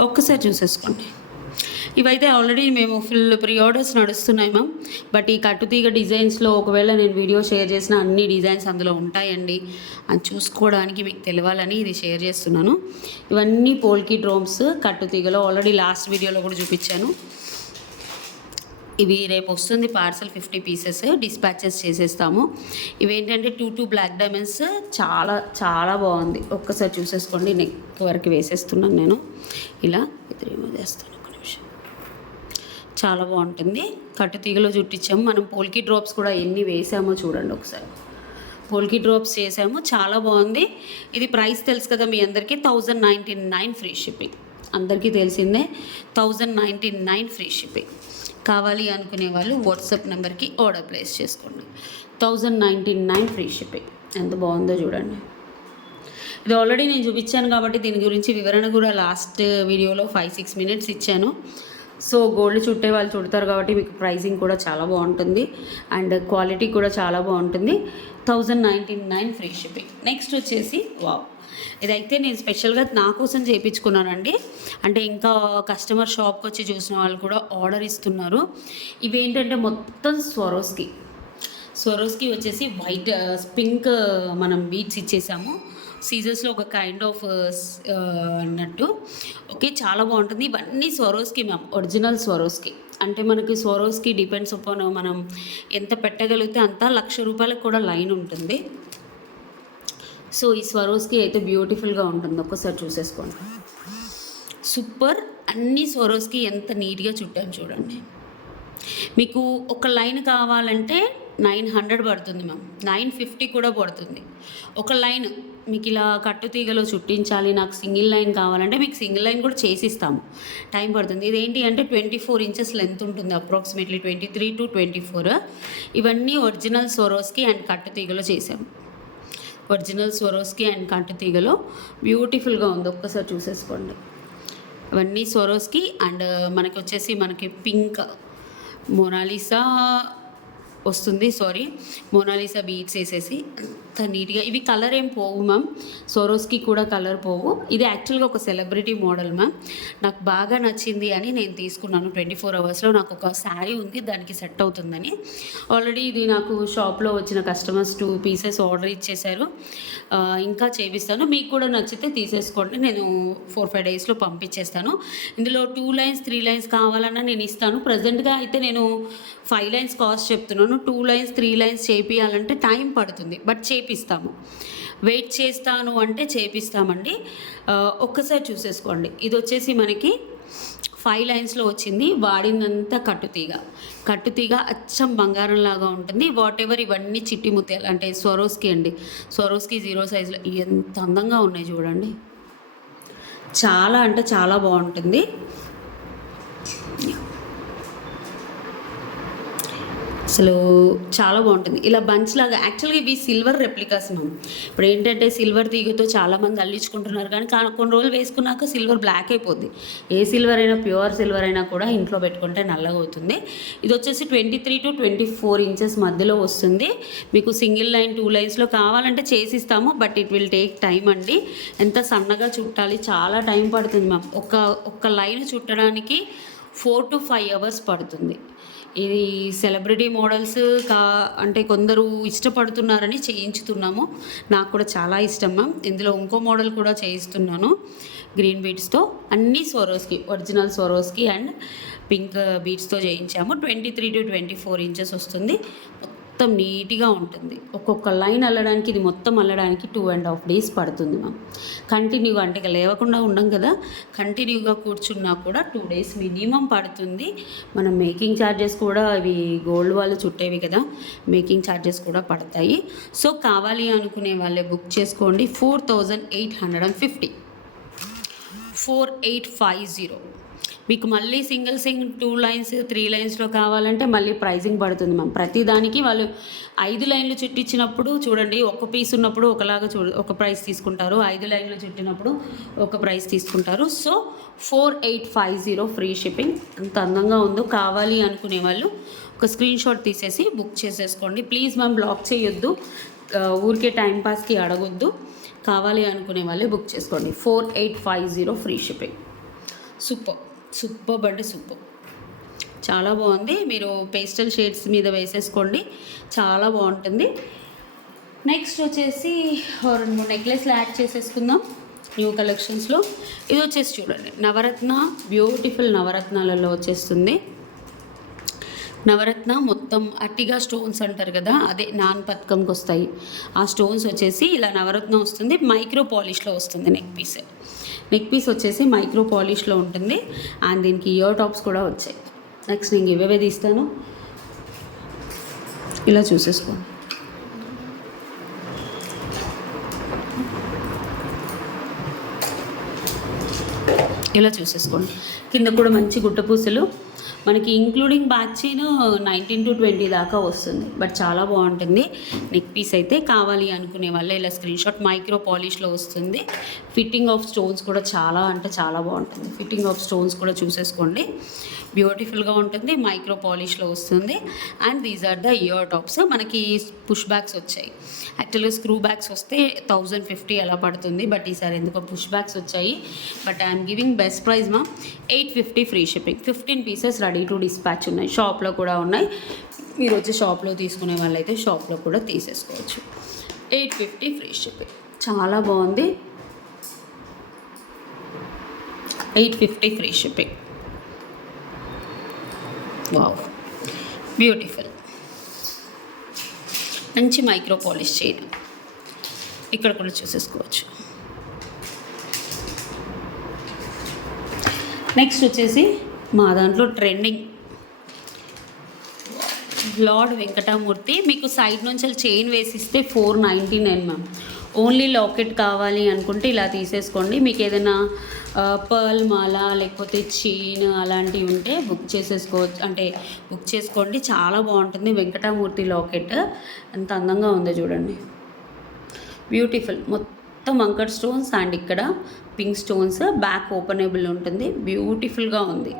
ఒక్కసారి చూసేసుకోండి. ఇవైతే ఆల్రెడీ మేము ఫుల్ ప్రీ ఆర్డర్స్ నడుస్తున్నాయి మ్యామ్. బట్ ఈ కట్టుతీగ డిజైన్స్లో ఒకవేళ నేను వీడియో షేర్ చేసిన అన్ని డిజైన్స్ అందులో ఉంటాయండి అని చూసుకోవడానికి మీకు తెలియాలని ఇది షేర్ చేస్తున్నాను. ఇవన్నీ పోల్కి డ్రోమ్స్ కట్టుతీగలో ఆల్రెడీ లాస్ట్ వీడియోలో కూడా చూపించాను. ఇవి రేపు వస్తుంది పార్సల్ 50 పీసెస్ డిస్పాచెస్ చేసేస్తాము. ఇవేంటంటే 2 బ్లాక్ డైమండ్స్. చాలా చాలా బాగుంది. ఒక్కసారి చూసేసుకోండి. నెక్ వరకు వేసేస్తున్నాను నేను. ఇలా రిమూవ్ చేస్తాను. ఒక నిమిషం. చాలా బాగుంటుంది. కట్టుతీగలో చుట్టించాము. మనం పోల్కి డ్రాప్స్ కూడా ఎన్ని వేసామో చూడండి ఒకసారి. పోల్కి డ్రాప్స్ చేసాము. చాలా బాగుంది. ఇది ప్రైస్ తెలుసు కదా మీ అందరికీ. 1099 ఫ్రీ షిప్పింగ్. అందరికీ తెలిసిందే. 1099 ఫ్రీ షిప్పింగ్. కావాలి అనుకునే వాళ్ళు వాట్సాప్ నెంబర్కి ఆర్డర్ ప్లేస్ చేసుకోండి. 1099 ఫ్రీ షిప్పింగ్. ఎంత బాగుందో చూడండి. ఇది ఆల్రెడీ నేను చూపించాను కాబట్టి దీని గురించి వివరణ కూడా లాస్ట్ వీడియోలో 5-6 మినిట్స్ ఇచ్చాను. సో గోల్డ్ చుట్టే వాళ్ళు చుడతారు కాబట్టి మీకు ప్రైసింగ్ కూడా చాలా బాగుంటుంది అండ్ క్వాలిటీ కూడా చాలా బాగుంటుంది. 1099 ఫ్రీ షిప్పింగ్. నెక్స్ట్ వచ్చేసి వావ్, ఇదైతే నేను స్పెషల్గా నా కోసం చేయించుకున్నానండి. అంటే ఇంకా కస్టమర్ షాప్కి వచ్చి చూసిన వాళ్ళు కూడా ఆర్డర్ ఇస్తున్నారు. ఇవేంటంటే మొత్తం స్వరోస్కి వచ్చేసి వైట్ పింక్ మనం బీట్స్ ఇచ్చేసాము. సీజర్స్లో ఒక కైండ్ ఆఫ్ అన్నట్టు. ఓకే, చాలా బాగుంటుంది. ఇవన్నీ స్వరోస్కి మ్యామ్, ఒరిజినల్ స్వరోస్కి. అంటే మనకి స్వరోస్కి డిపెండ్స్ అపాన్ మనం ఎంత పెట్టగలిగితే అంత. 1,00,000 రూపాయలకు కూడా లైన్ ఉంటుంది. సో ఈ స్వరోస్కి అయితే బ్యూటిఫుల్గా ఉంటుంది, ఒక్కసారి చూసేసుకోండి. సూపర్. అన్ని స్వరోస్కి ఎంత నీట్గా చుట్టాము చూడండి. మీకు ఒక లైన్ కావాలంటే 900 పడుతుంది మ్యామ్, 950 కూడా పడుతుంది ఒక లైన్. మీకు ఇలా కట్టుతీగలో చుట్టించాలి, నాకు సింగిల్ లైన్ కావాలంటే మీకు సింగిల్ లైన్ కూడా చేసిస్తాము, టైం పడుతుంది. ఇదేంటి అంటే 24 ఇంచెస్ లెంత్ ఉంటుంది, అప్రాక్సిమేట్లీ 23 to 24. ఇవన్నీ ఒరిజినల్ స్వరోస్కి అండ్ కట్టుతీగలో చేసాము. ఒరిజినల్ స్వరోస్కి అండ్ కట్టుతీగలో బ్యూటిఫుల్గా ఉంది, ఒక్కసారి చూసేసుకోండి. అవన్నీ స్వరోస్కి. అండ్ మనకి పింక్ మోనాలిసా వస్తుంది, మోనాలిసా బీట్స్ వేసేసి అంత నీట్గా. ఇవి కలర్ ఏం పోవు మ్యామ్, సోరోస్కి కూడా కలర్ పోవు. ఇది యాక్చువల్గా ఒక సెలబ్రిటీ మోడల్ మ్యామ్, నాకు బాగా నచ్చింది అని నేను తీసుకున్నాను. 24 అవర్స్లో నాకు ఒక శారీ ఉంది, దానికి సెట్ అవుతుందని. ఆల్రెడీ ఇది నాకు షాప్లో వచ్చిన కస్టమర్స్ 2 పీసెస్ ఆర్డర్ ఇచ్చేశారు, ఇంకా చేపిస్తాను. మీకు కూడా నచ్చితే తీసేసుకోండి, నేను 4-5 డేస్లో పంపించేస్తాను. ఇందులో 2 లైన్స్ 3 లైన్స్ కావాలన్నా నేను ఇస్తాను. ప్రజెంట్గా అయితే నేను 5 లైన్స్ కాస్ట్ చెప్తున్నాను. 2 లైన్స్ 3 లైన్స్ చేపియాలంటే టైం పడుతుంది, బట్ చేపిస్తాము. వెయిట్ చేస్తాను అంటే చేపిస్తామండి. ఒక్కసారి చూసేసుకోండి. ఇది వచ్చేసి మనకి 5 లైన్స్లో వచ్చింది. వాడిందంతా కట్టుతీగ అచ్చం బంగారం లాగా ఉంటుంది. వాట్ ఎవర్ ఇవన్నీ చిట్టి ముత్యాలు అంటే స్వరోస్కి అండి. స్వరోస్కి 0 సైజులో ఎంత అందంగా ఉన్నాయి చూడండి. చాలా అంటే చాలా బాగుంటుంది. అసలు చాలా బాగుంటుంది. ఇలా బంచ్ లాగా యాక్చువల్గా ఇవి సిల్వర్ రెప్లికాస్ మ్యామ్. ఇప్పుడు ఏంటంటే సిల్వర్ తీగతో చాలామంది అల్లించుకుంటున్నారు, కానీ కొన్ని రోజులు వేసుకున్నాక సిల్వర్ బ్లాక్ అయిపోద్ది. ఏ సిల్వర్ అయినా, ప్యూర్ సిల్వర్ అయినా కూడా ఇంట్లో పెట్టుకుంటే నల్లగా అవుతుంది. ఇది వచ్చేసి 23 to 24 ఇంచెస్ మధ్యలో వస్తుంది. మీకు సింగిల్ లైన్ 2 లైన్స్లో కావాలంటే చేసిస్తాము, but it will take time అండి. ఎంత సన్నగా చుట్టాలి, చాలా టైం పడుతుంది మ్యామ్. ఒక్క లైన్ చుట్టడానికి 4 to 5 అవర్స్ పడుతుంది. ఇది సెలబ్రిటీ మోడల్స్ అంటే కొందరు ఇష్టపడుతున్నారని చేయించుతున్నాము. నాకు కూడా చాలా ఇష్టం మ్యామ్. ఇందులో ఇంకో మోడల్ కూడా చేయిస్తున్నాను గ్రీన్ బీడ్స్తో. అన్నీ Swarovski, original Swarovski and pink బీడ్స్తో చేయించాము. 23 to 24 ఇంచెస్ వస్తుంది. మొత్తం నీట్గా ఉంటుంది. ఒక్కొక్క లైన్ అల్లడానికి, ఇది మొత్తం అల్లడానికి 2.5 days పడుతుంది మ్యామ్. కంటిన్యూగా అంటే లేవకుండా ఉండం కదా, కంటిన్యూగా కూర్చున్నా కూడా 2 days మినిమం పడుతుంది. మనం మేకింగ్ ఛార్జెస్ కూడా, ఇవి గోల్డ్ వాళ్ళు చుట్టేవి కదా, మేకింగ్ ఛార్జెస్ కూడా పడతాయి. సో కావాలి అనుకునే వాళ్ళే బుక్ చేసుకోండి. 4,850, 4,850. మీకు మళ్ళీ సింగిల్ 2 లైన్స్ 3 లైన్స్లో కావాలంటే మళ్ళీ ప్రైజింగ్ పడుతుంది మ్యామ్. ప్రతిదానికి వాళ్ళు 5 లైన్లు చుట్టించినప్పుడు చూడండి, ఒక పీస్ ఉన్నప్పుడు ఒకలాగా ఒక ప్రైస్ తీసుకుంటారు, 5 లైన్లు చుట్టినప్పుడు ఒక ప్రైస్ తీసుకుంటారు. So 4,850 free shipping. అంత అందంగా ఉందో. కావాలి అనుకునే వాళ్ళు ఒక స్క్రీన్ షాట్ తీసేసి బుక్ చేసేసుకోండి. ప్లీజ్ మ్యామ్ బ్లాక్ చేయొద్దు, ఊరికే టైంపాస్కి అడగొద్దు. కావాలి అనుకునే వాళ్ళే బుక్ చేసుకోండి. 4,850 ఫ్రీ షిప్పింగ్. సూపర్ అంటే సూపర్, చాలా బాగుంది. మీరు పేస్టల్ షేడ్స్ మీద వేసేసుకోండి, చాలా బాగుంటుంది. నెక్స్ట్ వచ్చేసి 2 నెక్లెస్లు యాడ్ చేసేసుకుందాం న్యూ కలెక్షన్స్లో. ఇది వచ్చేసి చూడండి, నవరత్న, బ్యూటిఫుల్ నవరత్నాలలో వచ్చేస్తుంది. నవరత్న మొత్తం అట్టిగా స్టోన్స్ అంటారు కదా, అదే నాన్ పథకంకి వస్తాయి ఆ స్టోన్స్ వచ్చేసి ఇలా నవరత్న వస్తుంది. మైక్రో పాలిష్లో వస్తుంది. నెక్ పీస్ వచ్చేసి మైక్రో పాలిష్లో ఉంటుంది. అండ్ దీనికి ఇయర్ టాప్స్ కూడా వచ్చాయి. నెక్స్ట్ నేను ఇవే తీస్తాను, ఇలా చూసేసుకోండి. కింద కూడా మంచి గుట్ట పూసలు మనకి ఇంక్లూడింగ్ బ్యాక్ చైన్ 19 to 20 దాకా వస్తుంది. బట్ చాలా బాగుంటుంది నెక్ పీస్ అయితే. కావాలి అనుకునే వాళ్ళే ఇలా స్క్రీన్ షాట్. మైక్రో పాలిష్లో వస్తుంది. ఫిట్టింగ్ ఆఫ్ స్టోన్స్ కూడా చాలా అంటే చాలా బాగుంటుంది. ఫిట్టింగ్ ఆఫ్ స్టోన్స్ కూడా చూసేసుకోండి, బ్యూటిఫుల్గా ఉంటుంది. మైక్రో పాలిష్లో వస్తుంది. And these are the ear tops. మనకి పుష్ బ్యాగ్స్ వచ్చాయి. యాక్చువల్గా స్క్రూ బ్యాగ్స్ వస్తే 1,050 అలా పడుతుంది, బట్ ఈసారి ఎందుకో పుష్ బ్యాగ్స్ వచ్చాయి. But I'm giving best price మా 850 free shipping. 15 pieces ready to dispatch ఉన్నాయి, షాప్లో కూడా ఉన్నాయి. మీరు వచ్చి షాప్లో తీసుకునే వాళ్ళైతే షాప్లో కూడా తీసేసుకోవచ్చు. 850 ఫ్రీ షిప్పింగ్. చాలా బాగుంది. 850 ఫ్రీ షిప్పింగ్. Wow, beautiful. మంచి మైక్రో పాలిష్ చైన్ ఇక్కడ కూడా చూసేసుకోవచ్చు. నెక్స్ట్ వచ్చేసి మా దాంట్లో ట్రెండింగ్ లార్డ్ వెంకటమూర్తి. మీకు సైడ్ నుంచి చైన్ వేసిస్తే 499 మ్యామ్. ఓన్లీ లాకెట్ కావాలి అనుకుంటే ఇలా తీసేసుకోండి. మీకు ఏదైనా పర్ల్ మాల లేకపోతే చైన్ అలాంటివి ఉంటే బుక్ చేసేసుకోవచ్చు, అంటే బుక్ చేసుకోండి. చాలా బాగుంటుంది. వెంకటమూర్తి లాకెట్ ఎంత అందంగా ఉందో చూడండి, బ్యూటిఫుల్. మొత్తం అంకర్ స్టోన్స్ అండ్ ఇక్కడ పింక్ స్టోన్స్, బ్యాక్ ఓపెనబుల్ ఉంటుంది. బ్యూటిఫుల్గా ఉంది.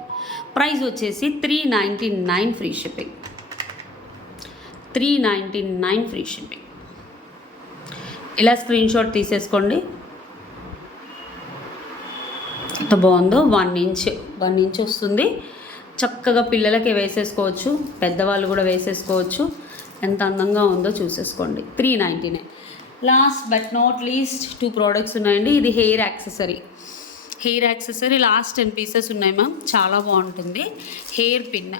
ప్రైస్ వచ్చేసి 399 ఫ్రీ షిప్పింగ్. 399 free shipping. ఇలా స్క్రీన్ షాట్ తీసేసుకోండి. ఎంత బాగుందో. 1 ఇంచ్ వస్తుంది. చక్కగా పిల్లలకి వేసేసుకోవచ్చు, పెద్దవాళ్ళు కూడా వేసేసుకోవచ్చు. ఎంత అందంగా ఉందో చూసేసుకోండి. 399. Last but not least 2 products ఉన్నాయండి. ఇది హెయిర్ యాక్సెసరీ లాస్ట్ 10 పీసెస్ ఉన్నాయి మ్యామ్. చాలా బాగుంటుంది. హెయిర్ పిన్,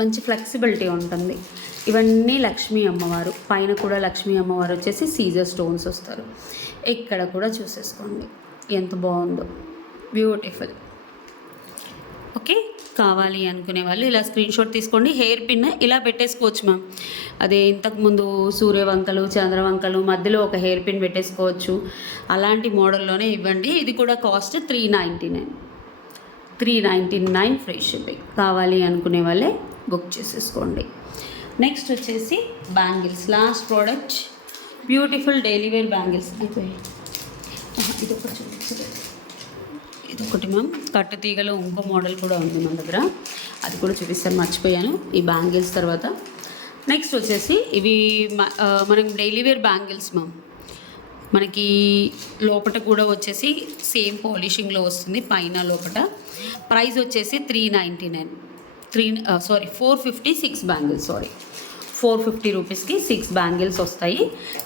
మంచి ఫ్లెక్సిబిలిటీ ఉంటుంది. ఇవన్నీ లక్ష్మీ అమ్మవారు. పైన కూడా లక్ష్మీ అమ్మవారు వచ్చేసి సీజర్ స్టోన్స్ వస్తారు. ఇక్కడ కూడా చూసేసుకోండి ఎంత బాగుందో, బ్యూటిఫుల్. ఓకే, కావాలి అనుకునే వాళ్ళు ఇలా స్క్రీన్ షాట్ తీసుకోండి. హెయిర్ పిన్ ఇలా పెట్టేసుకోవచ్చు మ్యామ్. అదే ఇంతకుముందు సూర్యవంకలు, చంద్రవంకలు మధ్యలో ఒక హెయిర్ పిన్ పెట్టేసుకోవచ్చు. అలాంటి మోడల్లోనే ఇవ్వండి. ఇది కూడా కాస్ట్ 399 ఫ్రీ షిప్పింగ్. కావాలి అనుకునే వాళ్ళే బుక్ చేసేసుకోండి. నెక్స్ట్ వచ్చేసి bangles, last product. Beautiful daily wear bangles అయిపోయాయి. ఇదొకటి చూపించలేదు, ఇదొకటి మ్యామ్. కట్టు తీగలో ఇంకో మోడల్ కూడా ఉంది మన దగ్గర, అది కూడా చూపిస్తాను, మర్చిపోయాను. ఈ బ్యాంగిల్స్ తర్వాత నెక్స్ట్ వచ్చేసి ఇవి మనకి డైలీ వేర్ బ్యాంగిల్స్ మ్యామ్. మనకి లోపల కూడా వచ్చేసి సేమ్ పాలిషింగ్లో వస్తుంది, పైన లోపల. ప్రైస్ వచ్చేసి 456 బ్యాంగిల్స్. 450 రూపీస్కి 6 బ్యాంగిల్స్ వస్తాయి.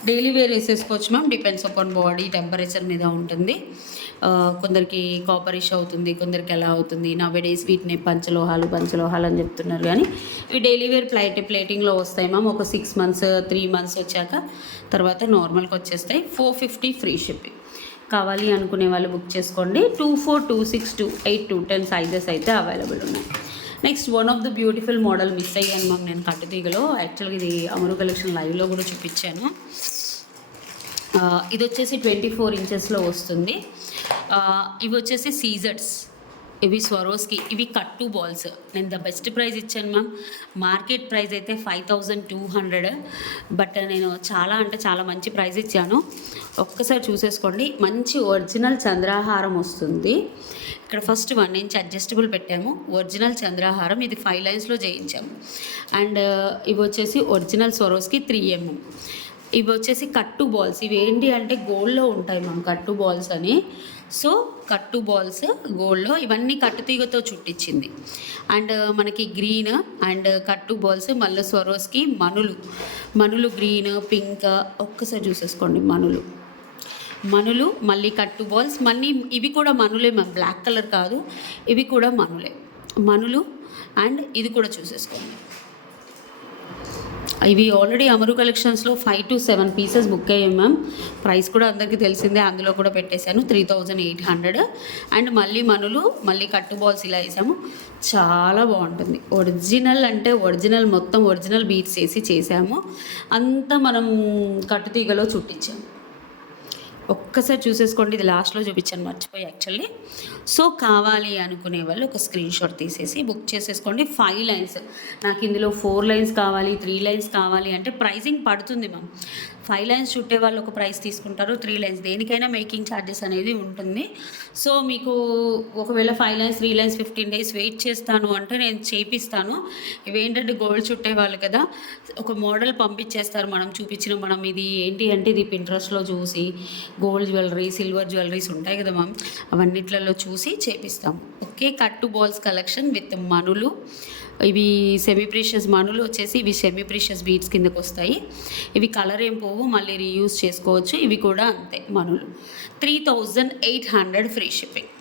డైలీ వేర్ వేసేసుకోవచ్చు ma'am. Depends upon body temperature మీద ఉంటుంది. కొందరికి కాపరిష్ అవుతుంది, కొందరికి ఎలా అవుతుంది. నవేడేస్ వీటిని పంచలోహాలు అని చెప్తున్నారు, కానీ ఇవి డైలీ వేర్ ప్లేటింగ్లో వస్తాయి మ్యామ్. ఒక 6 మంత్స్ 3 మంత్స్ వచ్చాక తర్వాత నార్మల్గా వచ్చేస్తాయి. 450 ఫ్రీ షిప్పింగ్. కావాలి అనుకునే వాళ్ళు బుక్ చేసుకోండి. 24, 26, 28, 210 సైజెస్ అయితే అవైలబుల్ ఉన్నాయి. Next one of the beautiful model miss అయ్యాను మ్యామ్ నేను కట్టుతీగలో. యాక్చువల్గా ఇది అమరు కలెక్షన్ లైవ్లో కూడా చూపించాను. ఇది వచ్చేసి 24 ఇంచెస్లో వస్తుంది. ఇవి వచ్చేసి సీజర్స్, ఇవి స్వరోస్కి. ఇవి కట్టు బాల్స్. నేను ద బెస్ట్ ప్రైస్ ఇచ్చాను మ్యామ్. మార్కెట్ ప్రైస్ అయితే 5200, బట్ నేను చాలా మంచి ప్రైస్ ఇచ్చాను. ఒక్కసారి చూసేసుకోండి. మంచి ఒరిజినల్ చంద్రహారం వస్తుంది. ఇక్కడ ఫస్ట్ 1 ఇంచ్ అడ్జస్టబుల్ పెట్టాము. ఒరిజినల్ చంద్రహారం, ఇది 5 లైన్స్లో చేయించాము. అండ్ ఇవి వచ్చేసి ఒరిజినల్ స్వరోస్కి 3mm. ఇవి వచ్చేసి కట్టు బాల్స్. ఇవి ఏంటి అంటే గోల్డ్లో ఉంటాయి మ్యామ్, కట్టు బాల్స్ అని. సో కట్టు బాల్స్ గోల్డ్లో, ఇవన్నీ కట్టుతీగతో చుట్టించింది. అండ్ మనకి గ్రీన్ అండ్ కట్టు బాల్స్, మళ్ళీ స్వరోస్కి మనులు గ్రీన్, పింక్. ఒక్కసారి చూసేసుకోండి. మనులు మళ్ళీ కట్టు బాల్స్, మళ్ళీ ఇవి కూడా మనులే మ్యామ్, బ్లాక్ కలర్ కాదు, ఇవి కూడా మనులు. అండ్ ఇది కూడా చూసేసుకోండి. ఇవి ఆల్రెడీ అమరు కలెక్షన్స్లో 5 to 7 పీసెస్ బుక్ అయ్యాయి మ్యామ్. ప్రైస్ కూడా అందరికీ తెలిసిందే, అందులో కూడా పెట్టేశాను 3800. అండ్ మళ్ళీ మళ్ళీ కట్టు బాల్స్ ఇలా వేసాము. చాలా బాగుంటుంది. ఒరిజినల్ అంటే ఒరిజినల్, మొత్తం ఒరిజినల్ బీట్స్ వేసి చేసాము. అంతా మనం కట్టుతీగలో చుట్టించాము. ఒక్కసారి చూసేసుకోండి. ఇది లాస్ట్లో చూపించాను, మర్చిపోయి యాక్చువల్లీ. సో కావాలి అనుకునే వాళ్ళు ఒక స్క్రీన్ షాట్ తీసేసి బుక్ చేసేసుకోండి. 5 లైన్స్, నాకు ఇందులో 4 లైన్స్ కావాలి, 3 లైన్స్ కావాలి అంటే ప్రైజింగ్ పడుతుంది మ్యామ్. 5 లైన్స్ చుట్టే వాళ్ళు ఒక ప్రైస్ తీసుకుంటారు, 3 లైన్స్ దేనికైనా మేకింగ్ ఛార్జెస్ అనేది ఉంటుంది. సో మీకు ఒకవేళ 5 లైన్స్ 3 లైన్స్ 15 days వెయిట్ చేస్తాను అంటే నేను చేపిస్తాను. ఇవేంటంటే గోల్డ్ చుట్టే వాళ్ళు కదా, ఒక మోడల్ పంపించేస్తారు. మనం ఇది ఏంటి అంటే ఇది పింట్రెస్ట్లో చూసి గోల్డ్ జ్యువెలరీ, సిల్వర్ జ్యువెలరీస్ ఉంటాయి కదా మ్యామ్, అవన్నిట్లలో చూసి చేపిస్తాము. ఓకే, కట్టు బాల్స్ కలెక్షన్ విత్ మనులు, ఇవి సెమీ ప్రీషియస్ మనులు వచ్చేసి ఇవి సెమీ ప్రీషియస్ బీడ్స్ కిందకు వస్తాయి. ఇవి కలర్ ఏం పోవు, మళ్ళీ రీయూజ్ చేసుకోవచ్చు. ఇవి కూడా అంతే మనులు. 3800 ఫ్రీ షిప్పింగ్.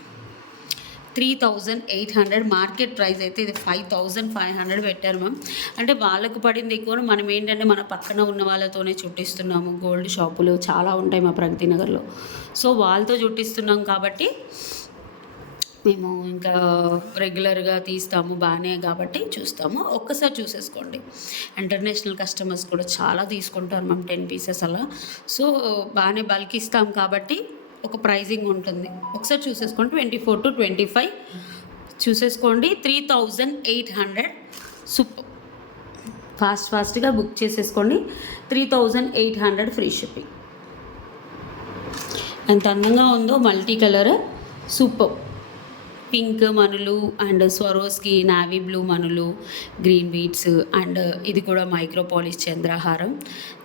3800 మార్కెట్ ప్రైస్ అయితే ఇది 5500 పెట్టారు మ్యామ్. అంటే వాళ్ళకు పడింది ఎక్కువ, మనం ఏంటంటే మన పక్కన ఉన్న వాళ్ళతోనే చుట్టిస్తున్నాము. గోల్డ్ షాపులు చాలా ఉంటాయి మా ప్రగతి నగర్లో, సో వాళ్ళతో చుట్టిస్తున్నాం కాబట్టి మేము ఇంకా రెగ్యులర్గా తీస్తాము బాగానే కాబట్టి చూస్తాము. ఒక్కసారి చూసేసుకోండి. ఇంటర్నేషనల్ కస్టమర్స్ కూడా చాలా తీసుకుంటారు మ్యామ్, 10 పీసెస్ అలా. సో బాగానే బల్క్ ఇస్తాం కాబట్టి ఒక ప్రైజింగ్ ఉంటుంది. ఒకసారి చూసేసుకోండి. 24 to 25 చూసేసుకోండి. 3800 సూపర్. ఫాస్ట్గా బుక్ చేసేసుకోండి. 3800 ఫ్రీ షిప్పింగ్. ఎంత అందంగా ఉందో మల్టీ కలర్, సూపర్. పింక్ మనులు అండ్ స్వరోస్కి నావీ బ్లూ మనులు, గ్రీన్ బీడ్స్ అండ్ ఇది కూడా మైక్రో పాలిష్ చంద్రహారం,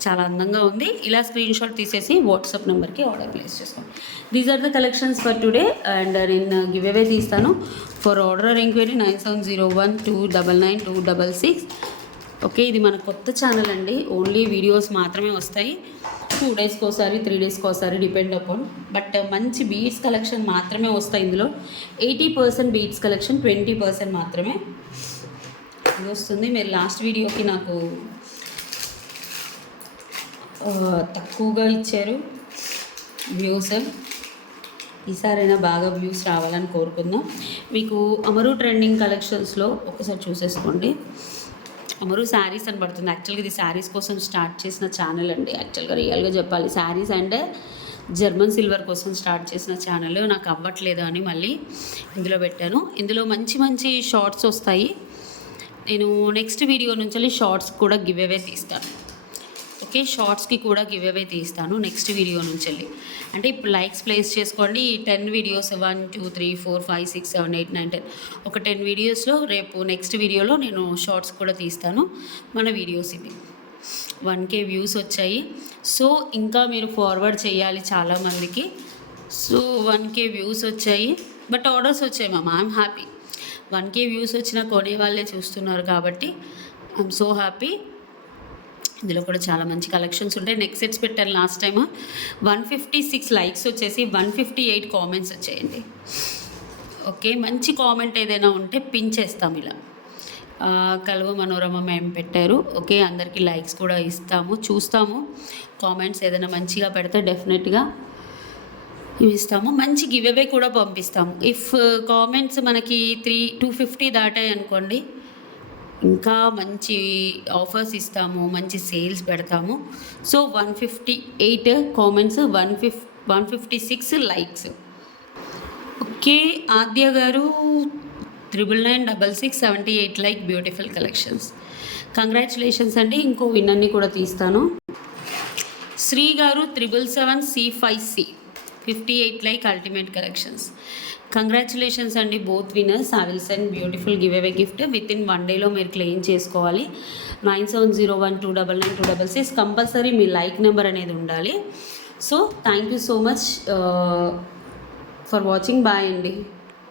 చాలా అందంగా ఉంది. ఇలా స్క్రీన్ షాట్ తీసేసి వాట్సాప్ నెంబర్కి ఆర్డర్ ప్లేస్ చేసుకోండి. These are the collections for today. And నేను గివ్ అవే తీస్తాను. For order enquiry 9701299266. ఓకే, ఇది మన కొత్త ఛానల్ అండి. ఓన్లీ వీడియోస్ మాత్రమే వస్తాయి. 2 డేస్కి ఒకసారి 3 డేస్కి ఒకసారి డిపెండ్ అపాన్. బట్ మంచి బీడ్స్ కలెక్షన్ మాత్రమే వస్తాయి ఇందులో. 80% బీడ్స్ కలెక్షన్, 20% మాత్రమే ఇది వస్తుంది. మీరు లాస్ట్ వీడియోకి నాకు తక్కువగా ఇచ్చారు వ్యూస్. ఈసారైనా బాగా వ్యూస్ రావాలని కోరుకుందాం. మీకు అమరు ట్రెండింగ్ కలెక్షన్స్లో ఒకసారి చూసేసుకోండి. అమరు శారీస్ అని పడుతుంది. యాక్చువల్గా ఇది శారీస్ కోసం స్టార్ట్ చేసిన ఛానల్ అండి. యాక్చువల్గా రియల్గా చెప్పాలి, శారీస్ అండ్ జర్మన్ సిల్వర్ కోసం స్టార్ట్ చేసిన ఛానల్. నాకు అవ్వట్లేదు అని మళ్ళీ ఇందులో పెట్టాను. ఇందులో మంచి షార్ట్స్ వస్తాయి. నేను నెక్స్ట్ వీడియో నుంచి షార్ట్స్ కూడా గివ్ అవే తీస్తాను. ఓకే, షార్ట్స్కి కూడా గివ్ అవే తీస్తాను నెక్స్ట్ వీడియో నుంచి. అంటే ఇప్పుడు లైక్స్ ప్లేస్ చేసుకోండి. 10 వీడియోస్ 1 2 3 4 5 6 7 8 9 10 ఒక 10 వీడియోస్లో రేపు నెక్స్ట్ వీడియోలో నేను షార్ట్స్ కూడా తీస్తాను. మన వీడియోస్ ఇవి 1K వ్యూస్ వచ్చాయి. సో ఇంకా మీరు ఫార్వర్డ్ చేయాలి చాలామందికి. సో 1K వ్యూస్ వచ్చాయి, బట్ ఆర్డర్స్ వచ్చాయి ma'am. I'm happy. 1K views వచ్చినా కొనే వాళ్ళే చూస్తున్నారు కాబట్టి ఐఎమ్ సో హ్యాపీ. ఇందులో కూడా చాలా మంచి కలెక్షన్స్ ఉంటాయి. నెక్స్ట్ సెట్స్ పెట్టాను లాస్ట్ టైమ్. 156 లైక్స్ వచ్చేసి 158 కామెంట్స్ వచ్చాయండి. ఓకే, మంచి కామెంట్ ఏదైనా ఉంటే పిన్ చేస్తాం ఇలా. కలువ మనోరమ మేము పెట్టారు. ఓకే, అందరికీ లైక్స్ కూడా ఇస్తాము, చూస్తాము. కామెంట్స్ ఏదైనా మంచిగా పెడితే డెఫినెట్గా ఇస్తాము. మంచి గివ్ అవే కూడా పంపిస్తాము. ఇఫ్ కామెంట్స్ మనకి 250 దాటాయి అనుకోండి, ఇంకా మంచి ఆఫర్స్ ఇస్తాము, మంచి సేల్స్ పెడతాము. So 158 comments, 156 likes. ఓకే, ఆద్య గారు 999678 లైక్, బ్యూటిఫుల్ కలెక్షన్స్. కంగ్రాచులేషన్స్ అండి. ఇంకో విన్నర్ని కూడా తీస్తాను. శ్రీ గారు 777C5C 58 like, ultimate collections. Congratulations అండి both winners. I will send beautiful give away gift. With in 1 డేలో మీరు క్లెయిమ్ చేసుకోవాలి. 9701299266 కంపల్సరీ మీ లైక్ నెంబర్ అనేది ఉండాలి. So thank you so much for watching. Bye అండి.